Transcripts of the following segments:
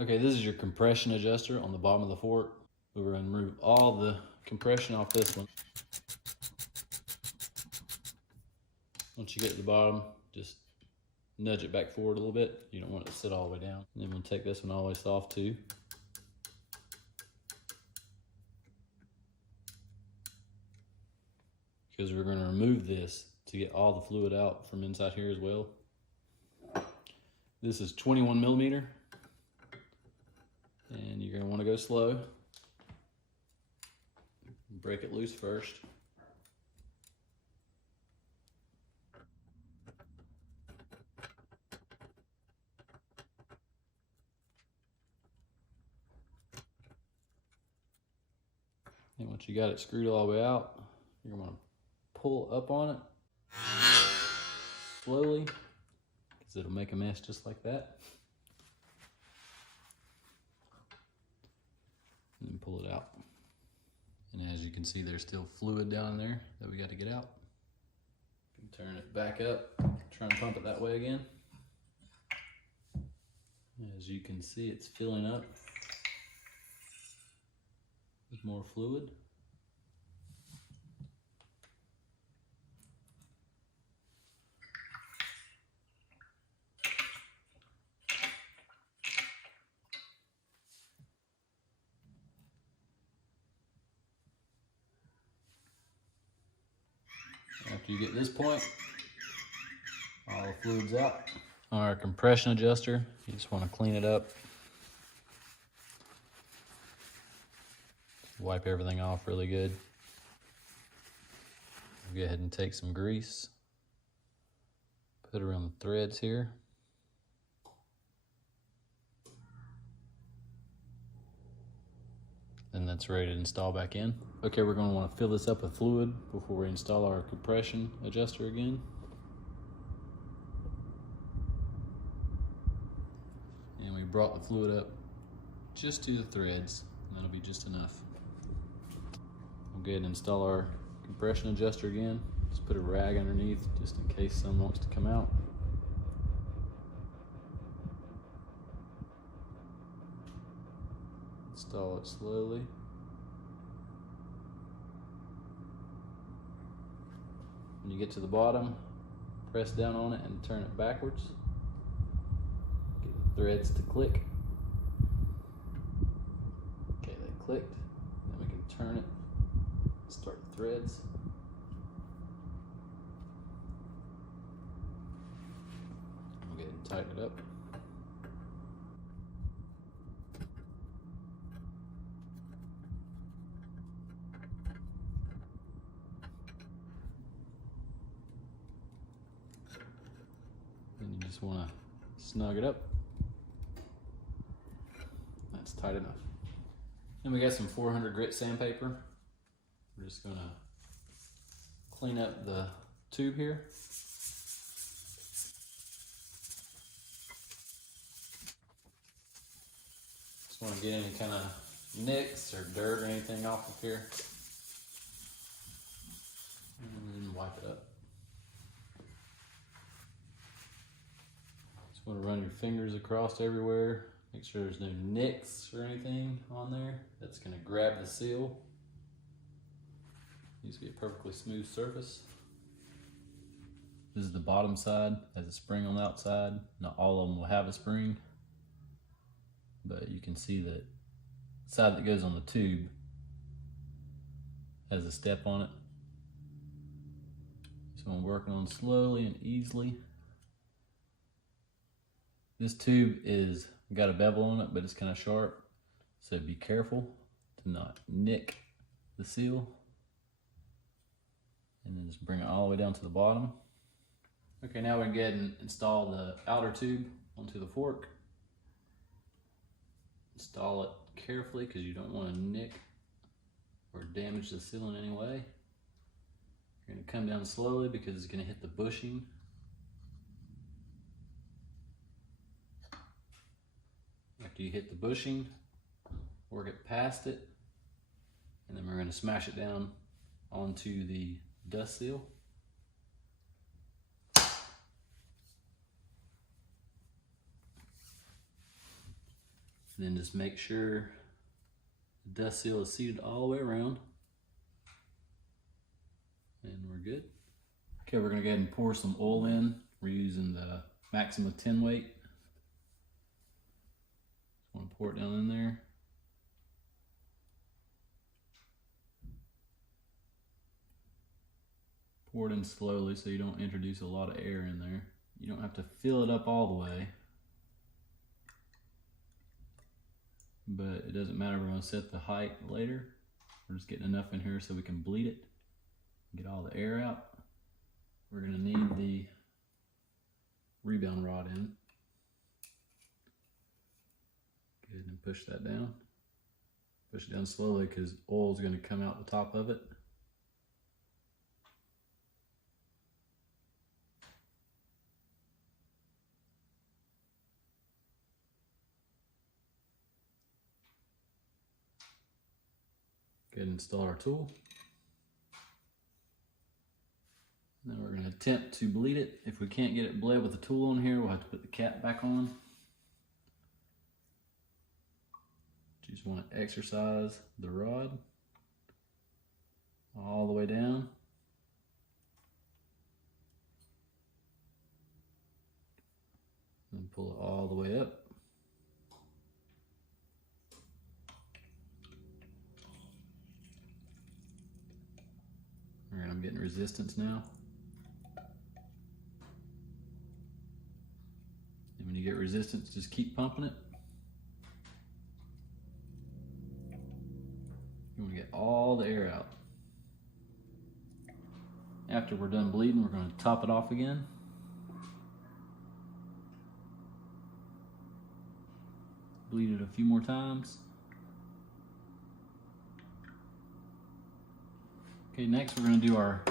Okay, this is your compression adjuster on the bottom of the fork. We're going to remove all the compression off this one. Once you get to the bottom, just nudge it back forward a little bit. You don't want it to sit all the way down. And then we'll take this one all the way soft too. Because we're going to remove this to get all the fluid out from inside here as well. This is 21 millimeter. And you're going to want to go slow. Break it loose first. And once you got it screwed all the way out, you're going to pull up on it slowly, because it'll make a mess just like that. And then pull it out. And as you can see, there's still fluid down there that we got to get out. You can turn it back up, try and pump it that way again. As you can see, it's filling up with more fluid. After you get this point, all the fluid's out. On our compression adjuster, you just want to clean it up. Wipe everything off really good. Go ahead and take some grease, put it around the threads here. Then that's ready to install back in. Okay, we're going to want to fill this up with fluid before we install our compression adjuster again. And we brought the fluid up just to the threads, and that'll be just enough. We'll go ahead and install our compression adjuster again. Just put a rag underneath just in case some wants to come out. Install it slowly. When you get to the bottom, press down on it and turn it backwards. Get the threads to click. Okay, they clicked. Then we can turn it, start the threads. We'll go ahead and tighten it up. And you just want to snug it up. That's tight enough. Then we got some 400 grit sandpaper. We're just going to clean up the tube here. Just want to get any kind of nicks or dirt or anything off of here. And then wipe it up. Just want to run your fingers across everywhere. Make sure there's no nicks or anything on there that's going to grab the seal. Needs to be a perfectly smooth surface. This is the bottom side, has a spring on the outside. Not all of them will have a spring, but you can see that the side that goes on the tube has a step on it. So I'm working on slowly and easily. This tube is got a bevel on it, but it's kind of sharp, so be careful to not nick the seal. And then just bring it all the way down to the bottom. Okay, now we can go ahead and install the outer tube onto the fork. Install it carefully because you don't want to nick or damage the seal in any way. You're going to come down slowly because it's going to hit the bushing. After you hit the bushing, work it past it, and then we're going to smash it down onto the dust seal. And then just make sure the dust seal is seated all the way around. And we're good. Okay, we're gonna go ahead and pour some oil in. We're using the Maxima 10 weight. Just wanna pour it down in there. Pour it in slowly so you don't introduce a lot of air in there. You don't have to fill it up all the way. But it doesn't matter, we're gonna set the height later. We're just getting enough in here so we can bleed it, get all the air out. We're gonna need the rebound rod in. Go ahead and push that down. Push it down slowly because oil is gonna come out the top of it. Go ahead and install our tool. Then we're going to attempt to bleed it. If we can't get it bled with the tool on here, we'll have to put the cap back on. You just want to exercise the rod all the way down. And pull it all the way up. All right, I'm getting resistance now. And when you get resistance, just keep pumping it. You want to get all the air out. After we're done bleeding, we're going to top it off again. Bleed it a few more times. Okay, next we're going to do our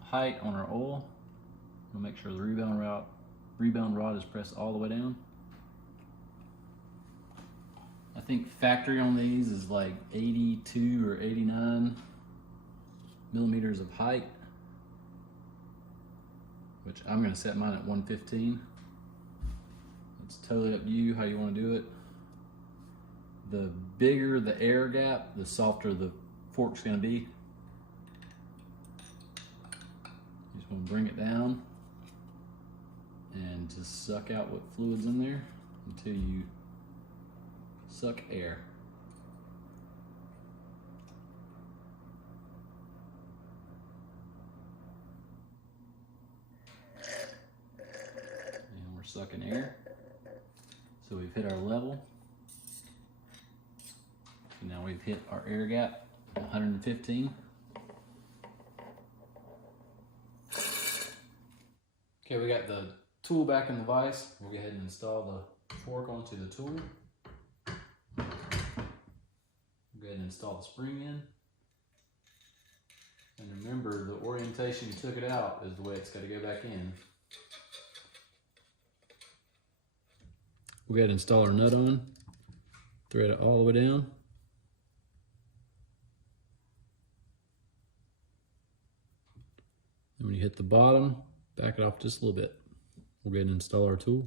height on our oil. We'll make sure the rebound rod is pressed all the way down. I think factory on these is like 82 or 89 millimeters of height, which I'm going to set mine at 115. It's totally up to you how you want to do it. The bigger the air gap, the softer the fork's going to be. You just want to bring it down and just suck out what fluid's in there until you suck air. And we're sucking air. So we've hit our level. So now we've hit our air gap, 115. Okay, we got the tool back in the vise. We'll go ahead and install the fork onto the tool. Go ahead and install the spring in. And remember, the orientation you took it out is the way it's got to go back in. We'll go ahead and install our nut on. Thread it all the way down. And when you hit the bottom, back it off just a little bit. We'll go ahead and install our tool.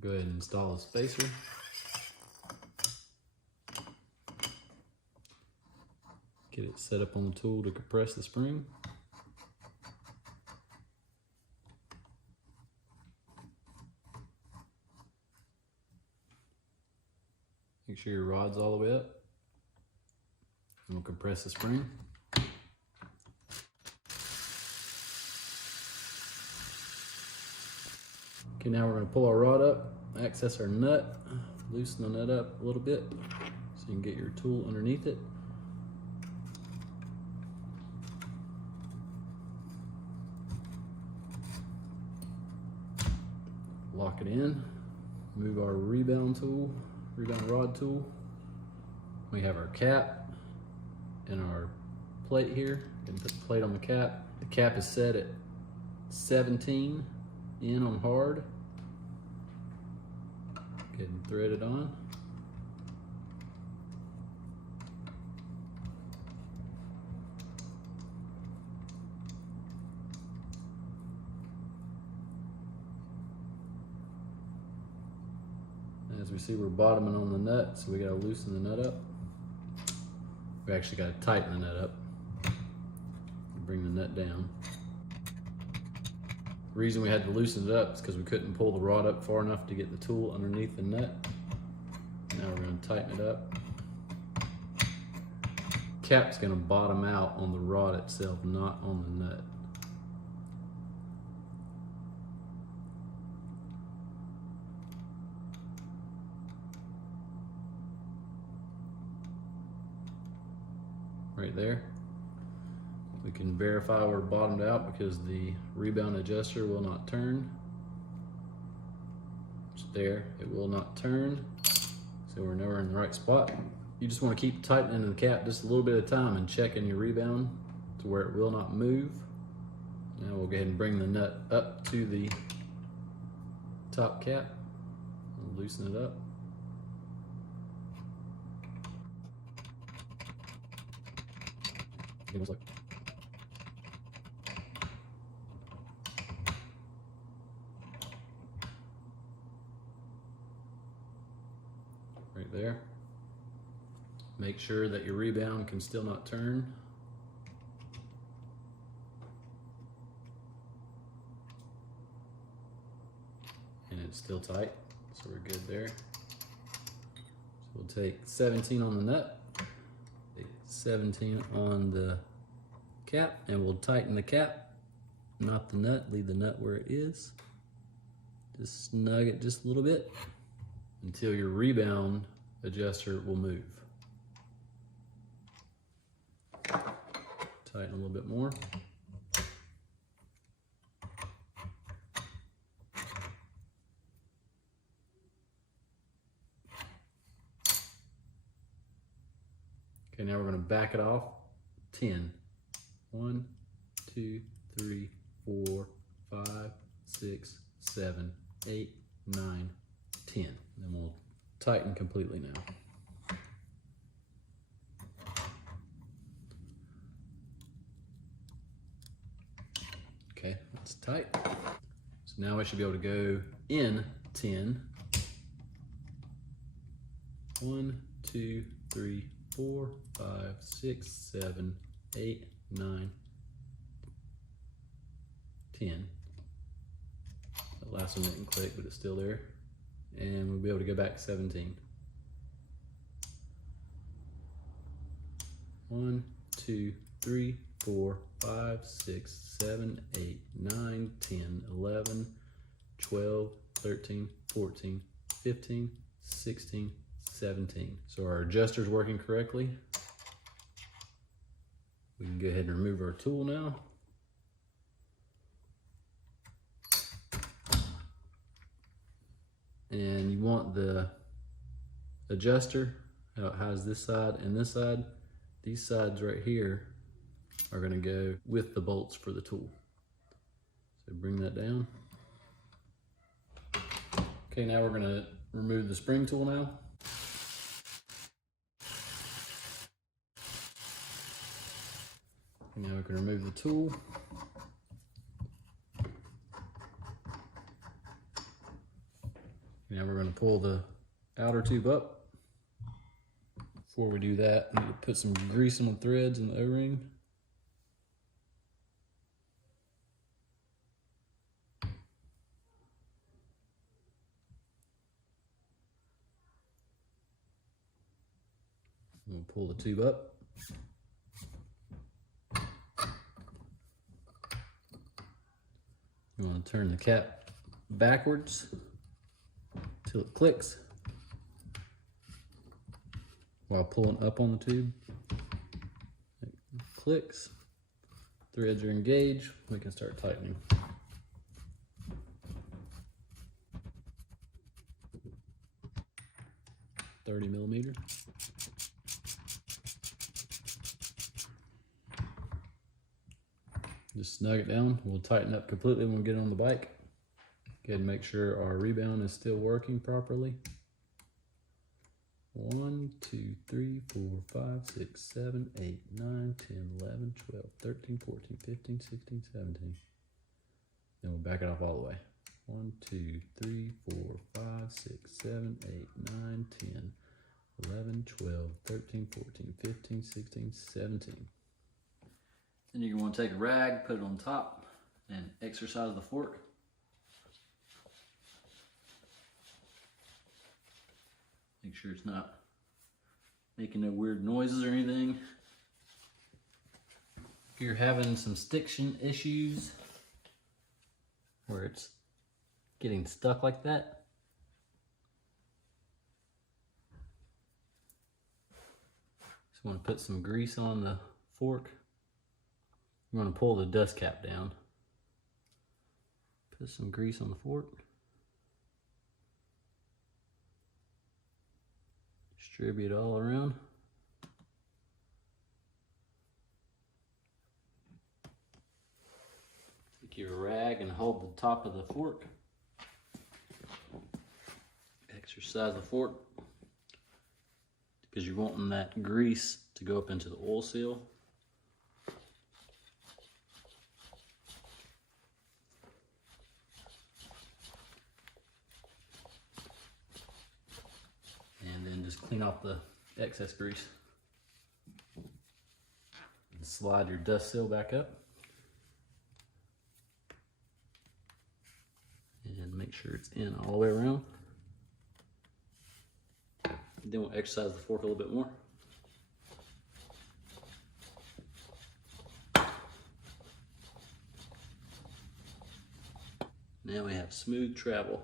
Go ahead and install a spacer. Get it set up on the tool to compress the spring. Make sure your rod's all the way up. And we'll compress the spring. Okay, now we're going to pull our rod up, access our nut, loosen the nut up a little bit so you can get your tool underneath it. Lock it in, move our rebound rod tool. We have our cap and our plate here. And put the plate on the cap. The cap is set at 17 in on hard. Go ahead and thread it on. As we see, we're bottoming on the nut, so we gotta loosen the nut up. We actually gotta tighten the nut up. Bring the nut down. The reason we had to loosen it up is because we couldn't pull the rod up far enough to get the tool underneath the nut. Now we're gonna tighten it up. Cap's gonna bottom out on the rod itself, not on the nut. Right there. We can verify we're bottomed out because the rebound adjuster will not turn. It's there, it will not turn. So we're nowhere in the right spot. You just want to keep tightening the cap just a little bit at a time and checking your rebound to where it will not move. Now we'll go ahead and bring the nut up to the top cap and loosen it up. Give us a look. Right there. Make sure that your rebound can still not turn. And it's still tight, so we're good there. So we'll take 17 on the nut, take 17 on the cap, and we'll tighten the cap, not the nut, leave the nut where it is. Just snug it just a little bit until your rebound adjuster will move. Tighten a little bit more. Okay, now we're going to back it off 10. 1, 2, 3, 4, 5, 6, 7, 8, 9, 10. Then we'll tighten completely now. Okay, that's tight. So now we should be able to go in 10. 1, 2, 3, 4, 5, 6, 7, 8, 9, 10. That last one didn't click, but it's still there. And we'll be able to go back 17. 1, 2, 3, 4, 5, 6, 7, 8, 9, 10, 11, 12, 13, 14, 15, 16, 17. So our adjuster's working correctly. We can go ahead and remove our tool now. And you want the adjuster, how it has this side and this side. These sides right here are going to go with the bolts for the tool. So bring that down. Okay, now we're going to remove the spring tool now. Now we can remove the tool. Now we're going to pull the outer tube up. Before we do that, we need to put some grease on the threads in the O-ring. We'll pull the tube up. You want to turn the cap backwards till it clicks while pulling up on the tube. It clicks, threads are engaged, we can start tightening. $30mm. Just snug it down. We'll tighten up completely when we get on the bike. Go ahead and make sure our rebound is still working properly. 1, 2, 3, 4, 5, 6, 7, 8, 9, 10, 11, 12, 13, 14, 15, 16, 17. Then we'll back it off all the way. 1, 2, 3, 4, 5, 6, 7, 8, 9, 10, 11, 12, 13, 14, 15, 16, 17. Then you're going to want to take a rag, put it on top, and exercise the fork. Make sure it's not making no weird noises or anything. If you're having some stiction issues where it's getting stuck like that, just want to put some grease on the fork. You want to pull the dust cap down. Put some grease on the fork. Distribute all around. Take your rag and hold the top of the fork. Exercise the fork because you're wanting that grease to go up into the oil seal. And then just clean off the excess grease. And slide your dust seal back up. And make sure it's in all the way around. Then we'll exercise the fork a little bit more. Now we have smooth travel.